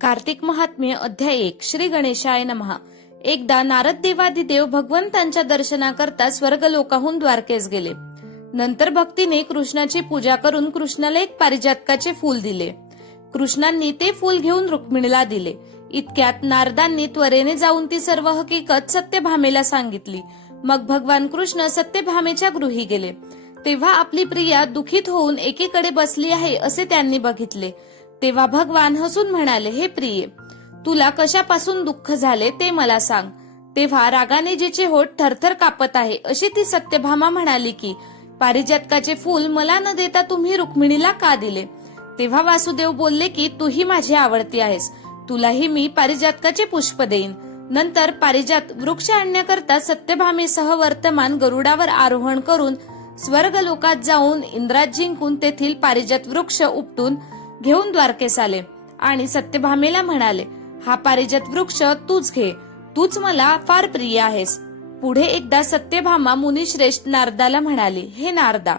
कार्तिक महात्म्य अध्याय 1 श्री गणेशाय नमः। एकदा नारद देवाधिदेव भगवंतांच्या दर्शनाकरता स्वर्गलोकाहून द्वारकेस गेले। नंतर भक्तीने कृष्णाची पूजा करून कृष्णाला एक पारिजातकाचे फूल दिले। कृष्णांनी ते फूल घेऊन रुक्मिणीला दिले। इतक्यात नारदांनी त्वरेने जाऊन ती सर्व हकीकत सत्यभामेला सांगितली। मग भगवान कृष्ण सत्यभामेच्या गृही गेले। तेव्हा आपली प्रिया दुखीत होऊन एकीकडे बसली आहे असे त्यांनी बघितले। तेव्हा भगवान हसून म्हणाले, हे प्रिये, तुला कशापासून दुःख झाले ते मला सांग। तेव्हा रागाने जिचे होठ थरथर कापत आहे अशी ती सत्यभामा म्हणाली की पारिजातकाचे फूल मला न देता तुम्ही रुक्मिणीला का दिले? तेव्हा वासुदेव बोलले की तूही माझी आवडती आहेस, तुलाही मी पारिजातकाचे पुष्प देईन। नंतर पारिजात वृक्ष आणण्याकरता सत्यभामेसह वर्तमान गरुडावर आरोहण करून स्वर्गलोकात जाऊन इंद्रात जिंकून तेथील पारिजात वृक्ष उपटून घेऊन द्वारकेस आले आणि सत्यभामेला म्हणाले, हा पारिजात वृक्ष तूच घे, तूच मला फार प्रिय आहेस। पुढे एकदा सत्यभामा मुनिश्रेष्ठ नारदाला म्हणाली, हे नारदा,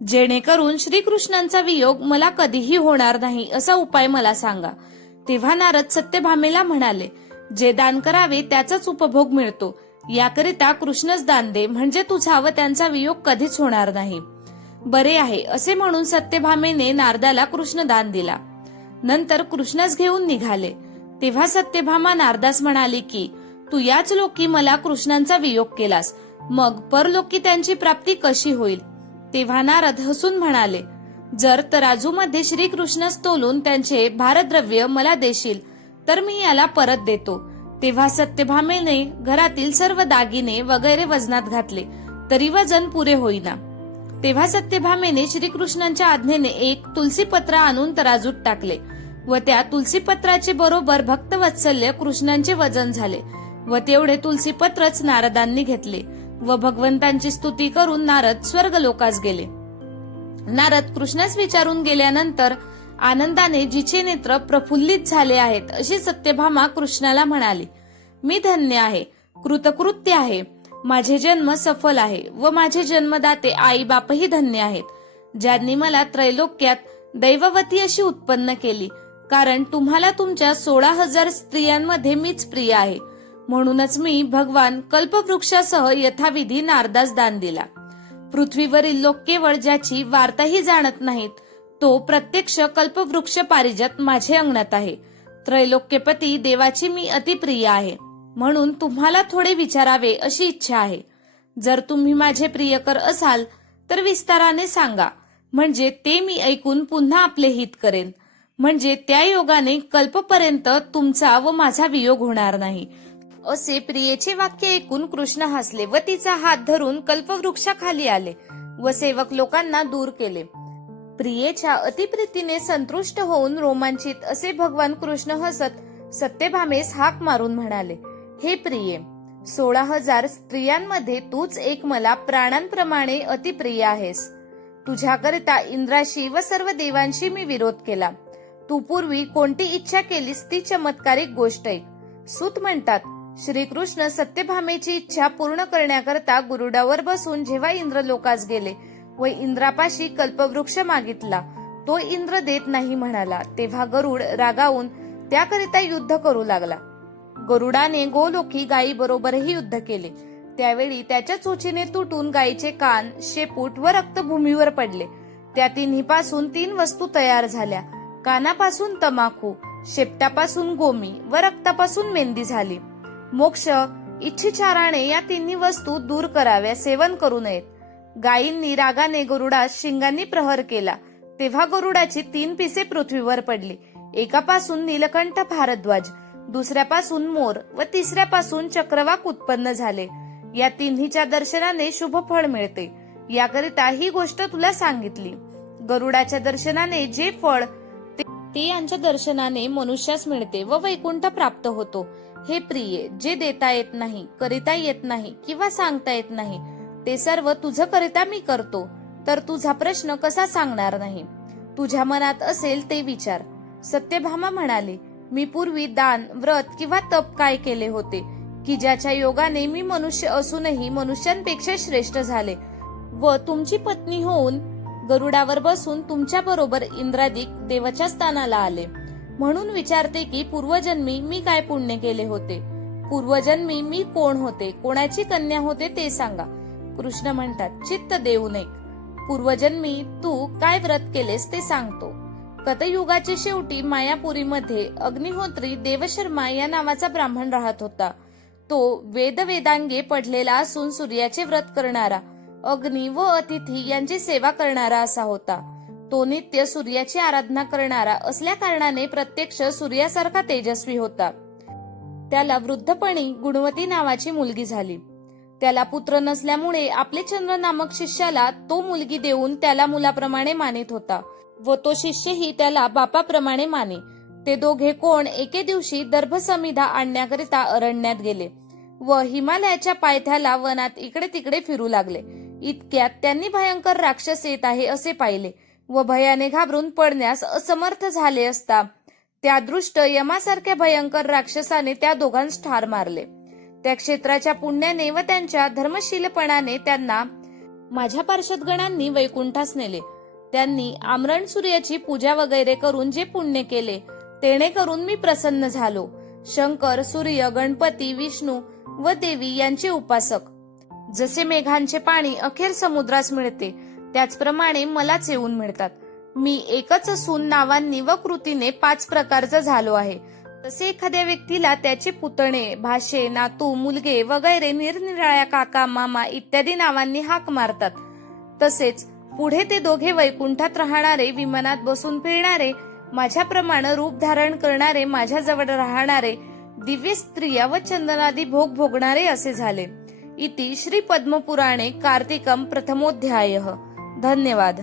जेणेकरून श्रीकृष्णांचा वियोग मला कधीही होणार नाही असा उपाय मला सांगा। तेव्हा नारद सत्यभामेला म्हणाले, जे दान करावे त्याचाच उपभोग मिळतो, याकरिता कृष्णच दान दे, म्हणजे तुझा व त्यांचा वियोग कधीच होणार नाही। बरे आहे असे म्हणून सत्यभामेने नारदाला कृष्णदान दिला। नंतर कृष्णच घेऊन निघाले। तेव्हा सत्यभामा नारदास म्हणाली की तू याच लोकी मला कृष्णांचा वियोग केलास, मग परलोकी त्यांची प्राप्ती कशी होईल? तेव्हा नारद हसून म्हणाले, जर तराजूमध्ये श्रीकृष्णच तोलून त्यांचे भारद्रव्य मला देशील तर मी याला परत देतो। तेव्हा सत्यभामेने घरातील सर्व दागिने वगैरे वजनात घातले, तरी वजन पुरे होईना। तेव्हा सत्यभामेने श्रीकृष्णांच्या आज्ञेने एक तुलसीपत्र आणून तराजूत टाकले व त्या तुलसीपत्राचे बरोबर भक्तवत्सल्य कृष्णांचे वजन झाले व तेवढे तुलसीपत्रच नारदांनी घेतले व भगवंतांची स्तुती करून नारद स्वर्गलोकास गेले। नारद कृष्णास विचारून गेल्यानंतर आनंदाने जिचे नेत्र प्रफुल्लित झाले आहेत अशी सत्यभामा कृष्णाला म्हणाली, मी धन्य आहे, कृतकृत्य आहे, माझे जन्म सफल आहे व माझे जन्मदाते आई बापही धन्य आहेत, ज्यांनी मला त्रैलोक्यात दैववती अशी उत्पन्न केली। कारण तुम्हाला तुमच्या 16,000 स्त्रियांमध्ये मीच प्रिय आहे, म्हणूनच मी भगवान कल्पवृक्षासह यथाविधी नारदास दान दिला। पृथ्वीवरील लोक केवळ ज्याची वार्ताही जाणत नाहीत तो प्रत्यक्ष कल्पवृक्ष पारिजात माझे अंगणात आहे। त्रैलोक्यपती देवाची मी अतिप्रिय आहे, म्हणून तुम्हाला थोडे विचारावे अशी इच्छा आहे। जर तुम्ही माझे प्रियकर असाल तर विस्ताराने सांगा, म्हणजे ते मी ऐकून पुन्हा आपले हित करेन, म्हणजे त्या योगाने कल्पपर्यंत तुमचा व माझा वियोग होणार नाही। असे प्रियेचे वाक्य ऐकून कृष्ण हसले व तिचा हात धरून कल्पवृक्षाखाली आले व सेवक लोकांना दूर केले। प्रियेच्या अतिप्रीतीने संतुष्ट होऊन रोमांचित असे भगवान कृष्ण हसत सत्यभामेस हाक मारून म्हणाले, हे प्रिये, 16,000 स्त्रियांमध्ये तूच एक मला प्राणांप्रमाणे अतिप्रिय आहेस। तुझ्याकरिता इंद्राशी व सर्व देवांशी मी विरोध केला। तू पूर्वी कोणती इच्छा केलीस ती चमत्कारिक गोष्ट ऐक। सूत म्हणतात, श्रीकृष्ण सत्यभामेची इच्छा पूर्ण करण्याकरता गरुडावर बसून जेव्हा इंद्रलोकास गेले व इंद्रापाशी कल्पवृक्ष मागितला, तो इंद्र देत नाही म्हणाला, तेव्हा गरुड रागावून त्याकरिता युद्ध करू लागला। गरुडाने गोलोकी गायी बरोबरही युद्ध केले। त्यावेळी त्याच्या चोचीने तुटून गायीचे कान, शेपूट व रक्त भूमीवर पडले। त्या तिन्हीपासून 3 वस्तू तयार झाल्या। कानापासून तमाखू, शेपटापासून गोमी व रक्तापासून मेंदी झाली। मोक्ष इच्छिचाराने या तिन्ही वस्तू दूर कराव्या, सेवन करू नयेत। गायींनी रागाने गरुडास शिंगांनी प्रहार केला, तेव्हा गरुडाची 3 पिसे पृथ्वीवर पडली। एकापासून नीलकंठ भारद्वाज, दुसऱ्यापासून मोर व तिसऱ्यापासून चक्रवाक उत्पन्न झाले। या तिन्हीच्या दर्शनाने शुभ फळ मिळते, याकरिता ही गोष्ट तुला सांगितली। गरुडाच्या दर्शनाने जे फळ ते यांच्या दर्शनाने मनुष्यास मिळते व वैकुंठ प्राप्त होतो। हे प्रिये, जे देता येत नाही, करिता येत नाही किंवा सांगता येत नाही ते सर्व तुझं करिता मी करतो, तर तुझा प्रश्न कसा सांगणार नाही? तुझ्या मनात असेल ते विचार। सत्यभामा म्हणाली, मी पूर्वी दान, व्रत किंवा तप काय केले होते की ज्याच्या योगाने मी मनुष्य असूनही मनुष्यांपेक्षा श्रेष्ठ झाले व तुमची पत्नी होऊन गरुडावर बसून तुमच्या बरोबर इंद्रादिक देवाच्या स्थानाला आले। म्हणून विचारते की पूर्वजन्मी मी काय पुण्य केले होते, पूर्वजन्मी मी कोण होते, कोणाची कन्या होते ते सांगा. कृष्ण म्हणतात, चित्त देऊ नये. पूर्वजन्मी तू काय व्रत केलेस ते सांगतो. कतयुगाच्या शेवटी मायापुरीमध्ये अग्निहोत्री देवशर्मा या नावाचा ब्राह्मण राहत होता. तो वेदांगे पडलेला असून सूर्याचे व्रत करणारा, अग्नी व अतिथी यांची सेवा करणारा असा होता. तो नित्य सूर्याची आराधना करणारा असल्या कारणाने प्रत्यक्ष सूर्यासारखा तेजस्वी होता. त्याला वृद्धपणी गुणवती नावाची मुलगी झाली. त्याला पुत्र नसल्यामुळे आपले चंद्र नामक शिष्याला तो मुलगी देऊन त्याला मुलाप्रमाणे मानित होता व तो शिष्यही त्याला बापाप्रमाणे माने. ते दोघे कोण एके दिवशी दर्भसमिधा आणण्याकरिता अरण्यात गेले व हिमालयाच्या पायथ्याला वनात इकडे तिकडे फिरू लागले. इतक्यात त्यांनी भयंकर राक्षस येत आहे असे पाहिले व भयाने घाबरून पडण्यास असमर्थ झाले असता त्या दृष्ट यमासारख्या भयंकर राक्षसाने त्या दोघांस ठार मारले. त्या क्षेत्राच्या पुण्याने व त्यांच्या धर्मशीलपणाने त्यांना माझ्या पार्षदगणांनी वैकुंठास नेले. त्यांनी आमरण सूर्याची पूजा वगैरे करून जे पुण्य केले तेणे करून मी प्रसन्न झालो. शंकर, सूर्य, गणपती, विष्णू व देवी यांचे उपासक. जसे मेघांचे पाणी अखेर समुद्रास मिळते त्याचप्रमाणे मलाच येऊन मिळतात. मी एकच असून नावांनी व कृतीने 5 प्रकारचा झालो आहे. तसे एखाद्या व्यक्तीला त्याचे पुतणे, भाषे, नातू, मुलगे वगैरे निरनिराळ्या काका, मामा इत्यादी नावांनी हाक मारतात. तसेच पुढे ते दोघे वैकुंठात राहणारे, विमानात बसून फिरणारे, माझ्याप्रमाणे रूप धारण करणारे, माझ्याजवळ राहणारे, दिव्य स्त्रिया व चंदनादी भोग भोगणारे असे झाले. इति श्री पद्मपुराणे कार्तिकम प्रथमोध्यायः. धन्यवाद.